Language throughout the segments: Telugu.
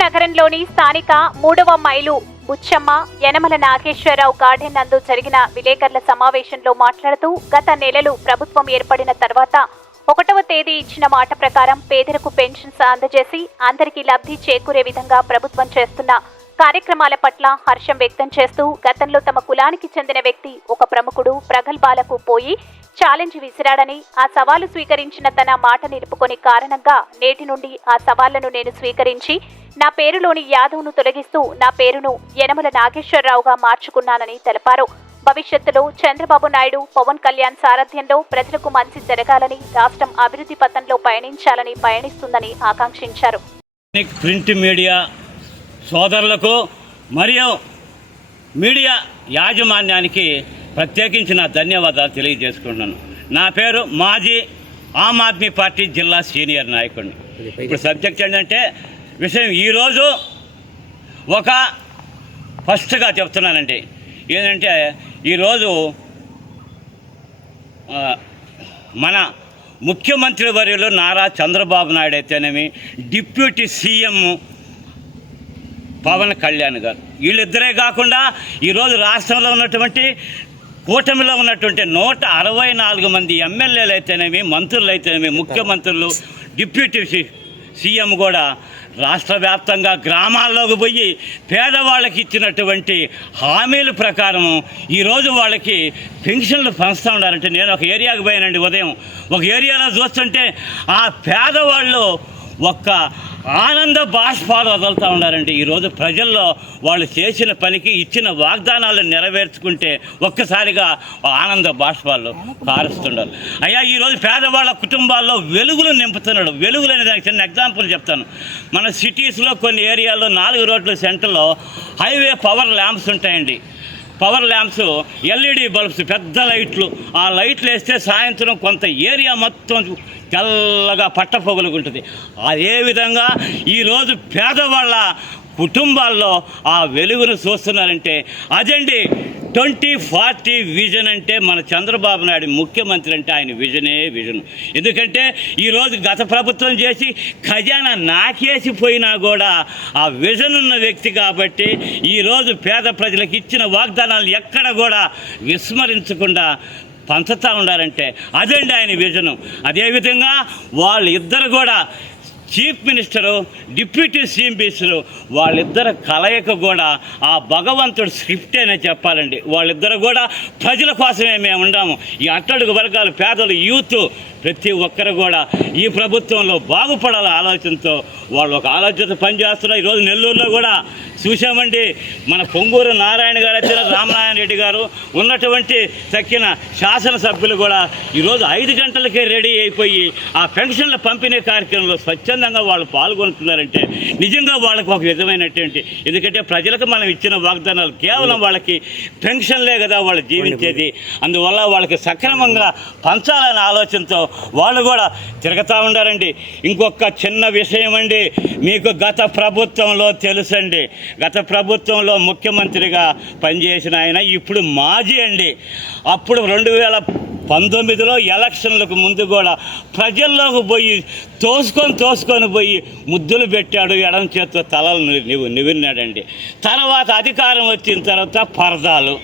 నగరంలోని స్థానిక మూడవ మైలు బుచ్చమ్మ యనమల నాగేశ్వరరావు గార్డెన్ నందు జరిగిన విలేకరుల సమావేశంలో మాట్లాడుతూ గత నెలలు ప్రభుత్వం ఏర్పడిన తర్వాత ఒకటవ తేదీ ఇచ్చిన మాట ప్రకారం పేదలకు పెన్షన్స్ అందజేసి అందరికీ లబ్ధి చేకూరే విధంగా ప్రభుత్వం చేస్తున్న కార్యక్రమాల పట్ల హర్షం వ్యక్తం చేస్తూ గతంలో తమ కులానికి చెందిన వ్యక్తి ఒక ప్రముఖుడు ప్రగల్భాలకు పోయి ఛాలెంజ్ విసిరాడని ఆ సవాలు స్వీకరించిన తన మాట నిలుపుకొని కారణంగా నేటి నుండి ఆ సవాళ్ళను నేను స్వీకరించి నా పేరులోని యాదవ్ను తొలగిస్తూ నా పేరును యనమల నాగేశ్వరరావుగా మార్చుకున్నానని తెలిపారు. భవిష్యత్తులో చంద్రబాబు నాయుడు పవన్ కళ్యాణ్ సారథ్యంలో ప్రజలకు మంచి జరగాలని రాష్ట్రం అభివృద్ధి పథంలో పయనించాలని పయనిస్తుందని ఆకాంక్షించారు. ప్రింట్ మీడియా సోదరులకు మరియు మీడియా యాజమాన్యానికి ప్రత్యేకించి నా ధన్యవాదాలు తెలియజేసుకుంటున్నాను. నా పేరు మాజీ ఆమ్ ఆద్మీ పార్టీ జిల్లా సీనియర్ నాయకుడిని. ఇప్పుడు సబ్జెక్ట్ ఏంటంటే విషయం ఈరోజు ఒక ఫస్ట్గా చెప్తున్నానండి. ఏంటంటే ఈరోజు మన ముఖ్యమంత్రి వర్యులు నారా చంద్రబాబు నాయుడు అయితేనేమి డిప్యూటీ సీఎం పవన్ కళ్యాణ్ గారు. వీళ్ళిద్దరే కాకుండా ఈరోజు రాష్ట్రంలో ఉన్నటువంటి కూటమిలో ఉన్నటువంటి నూట అరవై నాలుగు మంది ఎమ్మెల్యేలు అయితేనేమి మంత్రులు అయితేనేమి ముఖ్యమంత్రులు డిప్యూటీ సి- సీఎం కూడా రాష్ట్ర వ్యాప్తంగా గ్రామాల్లోకి పోయి పేదవాళ్ళకి ఇచ్చినటువంటి హామీల ప్రకారం ఈరోజు వాళ్ళకి పెన్షన్లు పంచుతూ ఉన్నారంటే నేను ఒక ఏరియాకి పోయానండి ఉదయం. ఒక ఏరియాలో చూస్తుంటే ఆ పేదవాళ్ళు ఒక్క ఆనంద బాష్పాలు వదులుతూ ఉన్నారండి. ఈరోజు ప్రజల్లో వాళ్ళు చేసిన పనికి ఇచ్చిన వాగ్దానాలు నెరవేర్చుకుంటే ఒక్కసారిగా ఆనంద బాష్పాలు కారుస్తున్నారు అయ్యా ఈరోజు పేదవాళ్ళ కుటుంబాల్లో వెలుగులు నింపుతున్నాడు. వెలుగులు అనే దానికి చిన్న ఎగ్జాంపుల్ చెప్తాను. మన సిటీస్లో కొన్ని ఏరియాల్లో నాలుగు రోడ్ల సెంటర్లో హైవే పవర్ ల్యాంప్స్ ఉంటాయండి. పవర్ ల్యాంప్స్ ఎల్ఈడి బల్బ్స్ పెద్ద లైట్లు. ఆ లైట్లు వేస్తే సాయంత్రం కొంత ఏరియా మొత్తం తెల్లగా పట్టపొగలుగుంటుంది అదేవిధంగా ఈరోజు పేదవాళ్ళ కుటుంబాల్లో ఆ వెలుగును చూస్తున్నారంటే అదండి ట్వంటీ ఫార్టీ విజన్ అంటే మన చంద్రబాబు నాయుడు ముఖ్యమంత్రి అంటే ఆయన విజనే విజన్. ఎందుకంటే ఈరోజు గత ప్రభుత్వం చేసి ఖజానా నాకేసిపోయినా కూడా ఆ విజన్ ఉన్న వ్యక్తి కాబట్టి ఈరోజు పేద ప్రజలకు ఇచ్చిన వాగ్దానాలు ఎక్కడ కూడా విస్మరించకుండా పంచుతూ ఉండారంటే అదండి ఆయన విజనం. అదేవిధంగా వాళ్ళిద్దరు కూడా chief minister deputy CM minister వాళ్ళిద్దరు కలయిక కూడా ఆ భగవంతుడు స్క్రిప్ట్ అనే చెప్పాలండి. వాళ్ళిద్దరు కూడా ప్రజల కోసమే మేము ఉండాము. ఈ అట్టడుగు వర్గాలు పేదలు యూత్ ప్రతి ఒక్కరు కూడా ఈ ప్రభుత్వంలో బాగుపడాల ఆలోచనతో వాళ్ళు ఒక ఆలోచనతో పనిచేస్తున్నారు. ఈరోజు నెల్లూరులో కూడా చూసామండి మన పొంగూరు నారాయణ గారు వచ్చిన రామనారాయణ రెడ్డి గారు ఉన్నటువంటి తక్కిన శాసనసభ్యులు కూడా ఈరోజు ఐదు గంటలకే రెడీ అయిపోయి ఆ పెన్షన్ల పంపిణీ కార్యక్రమంలో స్వచ్ఛందంగా వాళ్ళు పాల్గొంటున్నారంటే నిజంగా వాళ్ళకు ఒక విధమైనటువంటి ఎందుకంటే ప్రజలకు మనం ఇచ్చిన వాగ్దానాలు కేవలం వాళ్ళకి పెన్షన్లే కదా వాళ్ళు జీవించేది. అందువల్ల వాళ్ళకి సక్రమంగా పంచాలనే ఆలోచనతో వాళ్ళు కూడా తిరుగుతూ ఉండారండి. ఇంకొక చిన్న విషయం అండి. మీకు గత ప్రభుత్వంలో తెలుసండి. గత ప్రభుత్వంలో ముఖ్యమంత్రిగా పనిచేసిన ఆయన ఇప్పుడు మాజీ అండి. అప్పుడు రెండు వేల పంతొమ్మిదిలో ఎలక్షన్లకు ముందు కూడా ప్రజల్లోకి పోయి తోసుకొని తోసుకొని పోయి ముద్దులు పెట్టాడు. ఎడం చేత్తో తలలు నివి నివిరినాడండి. తర్వాత అధికారం వచ్చిన తర్వాత పరదాలు.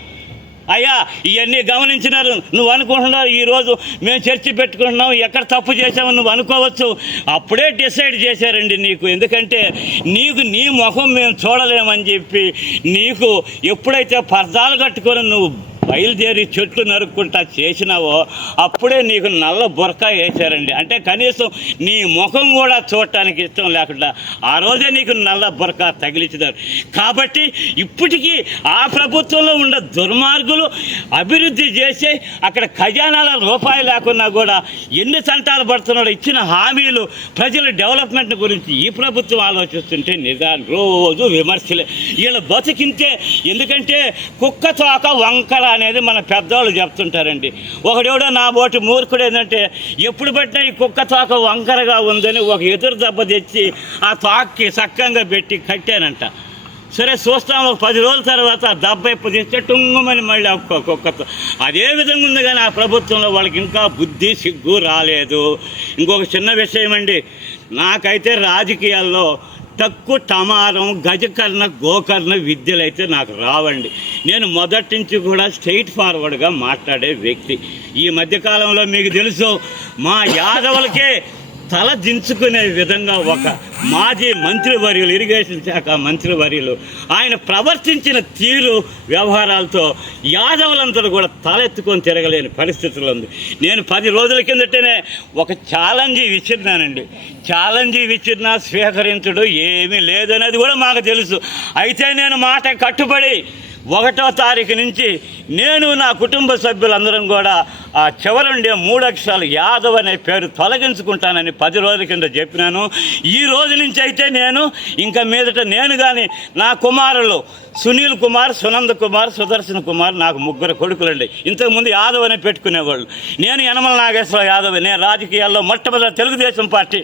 అయ్యా ఇవన్నీ గమనించినారు. నువ్వు అనుకుంటున్నావు ఈరోజు మేము చర్చి పెట్టుకుంటున్నాం ఎక్కడ తప్పు చేసావు నువ్వు అనుకోవచ్చు. అప్పుడే డిసైడ్ చేశారండి నీకు. ఎందుకంటే నీకు నీ ముఖం మేము చూడలేమని చెప్పి నీకు ఎప్పుడైతే పర్దాలు కట్టుకొని నువ్వు బయలుదేరి చెట్లు నరుక్కుంటా చేసినావో అప్పుడే నీకు నల్ల బురక వేశారండి. అంటే కనీసం నీ ముఖం కూడా చూడటానికి ఇష్టం లేకుండా ఆ రోజే నీకు నల్ల బురక తగిలించినారు. కాబట్టి ఇప్పటికీ ఆ ప్రభుత్వంలో ఉన్న దుర్మార్గులు అభివృద్ధి చేసి అక్కడ ఖజానాల రూపాయి లేకున్నా కూడా ఎన్ని సంతాలు పడుతున్నాడో ఇచ్చిన హామీలు ప్రజల డెవలప్మెంట్ గురించి ఈ ప్రభుత్వం ఆలోచిస్తుంటే నిజాన్ని రోజు విమర్శలే. వీళ్ళ బతికింతే ఎందుకంటే కుక్క తోక వంకర అనేది మన పెద్దవాళ్ళు చెప్తుంటారండి. ఒకడెవడో నా బోటి మూర్ఖుడు ఏంటంటే ఎప్పుడు పట్టినా ఈ కుక్క తోక వంకరగా ఉందని ఒక ఎదురు దెబ్బ తెచ్చి ఆ తోకకి సక్కంగా పెట్టి కట్టానంట. సరే చూస్తాం ఒక పది రోజుల తర్వాత ఆ దెబ్బ ఎప్పు తెస్తే టుంగుమని మళ్ళీ ఒక్క కుక్కతో. అదే విధంగా ఉంది కానీ ఆ ప్రభుత్వంలో వాళ్ళకి ఇంకా బుద్ధి సిగ్గు రాలేదు. ఇంకొక చిన్న విషయం అండి నాకైతే రాజకీయాల్లో తక్కువ టమారం గజకర్ణ గోకర్ణ విద్యలు అయితే నాకు రావండి. నేను మొదటి నుంచి కూడా స్ట్రైట్ ఫార్వర్డ్గా మాట్లాడే వ్యక్తి. ఈ మధ్యకాలంలో మీకు తెలుసు మా యాదవులకే తల దించుకునే విధంగా ఒక మాజీ మంత్రివర్యులు ఇరిగేషన్ శాఖ మంత్రివర్యులు ఆయన ప్రవర్తించిన తీరు వ్యవహారాలతో యాదవులందరూ కూడా తలెత్తుకొని తిరగలేని పరిస్థితులు ఉంది. నేను పది రోజుల కిందటనే ఒక ఛాలెంజ్ విసిరినానండి ఛాలెంజ్ విసిరినా స్వీకరించడం ఏమీ లేదనేది కూడా మాకు తెలుసు. అయితే నేను మాట కట్టుబడి ఒకటో తారీఖు నుంచి నేను నా కుటుంబ సభ్యులందరం కూడా ఆ చివరుండే మూడు అక్షరాలు యాదవ్ అనే పేరు తొలగించుకుంటానని పది రోజుల కింద చెప్పినాను. ఈ రోజు నుంచి అయితే నేను ఇంకా మీదట నేను కానీ నా కుమారులు సునీల్ కుమార్ సునంద కుమార్ సుదర్శన్ కుమార్ నాకు ముగ్గురు కొడుకులండి. ఇంతకుముందు యాదవ్ అని పెట్టుకునేవాళ్ళు. నేను యనమల నాగేశ్వర యాదవ్ నేను రాజకీయాల్లో మొట్టమొదటి తెలుగుదేశం పార్టీ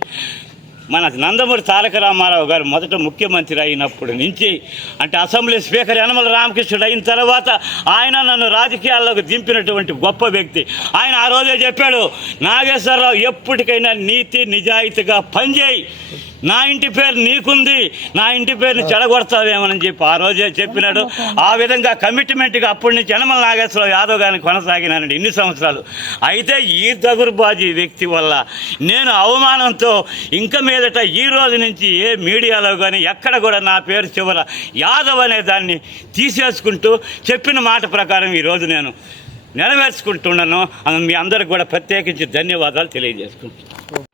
మన నందమూరి తారక రామారావు గారు మొదట ముఖ్యమంత్రి అయినప్పటి నుంచి అంటే అసెంబ్లీ స్పీకర్ యనమల రామకృష్ణుడు అయిన తర్వాత ఆయన నన్ను రాజకీయాల్లోకి దింపినటువంటి గొప్ప వ్యక్తి. ఆయన ఆ రోజే చెప్పాడు నాగేశ్వరరావు ఎప్పటికైనా నీతి నిజాయితీగా పనిచేయి. నా ఇంటి పేరు నీకుంది నా ఇంటి పేరుని చెడగొడతావేమని చెప్పి ఆ రోజే చెప్పినాడు. ఆ విధంగా కమిట్మెంట్గా అప్పటి నుంచి యనమల నాగేశ్వరరావు యాదవ్ గారిని కొనసాగినానండి ఇన్ని సంవత్సరాలు. అయితే ఈ దగురుబాజీ వ్యక్తి వల్ల నేను అవమానంతో ఇంకా మీదట ఈ రోజు నుంచి ఏ మీడియాలో కానీ ఎక్కడ కూడా నా పేరు చివర యాదవ్ అనే దాన్ని తీసేసుకుంటూ చెప్పిన మాట ప్రకారం ఈరోజు నేను నెరవేర్చుకుంటున్నాను. మీ అందరికి కూడా ప్రత్యేకించి ధన్యవాదాలు తెలియజేసుకుంటున్నాను.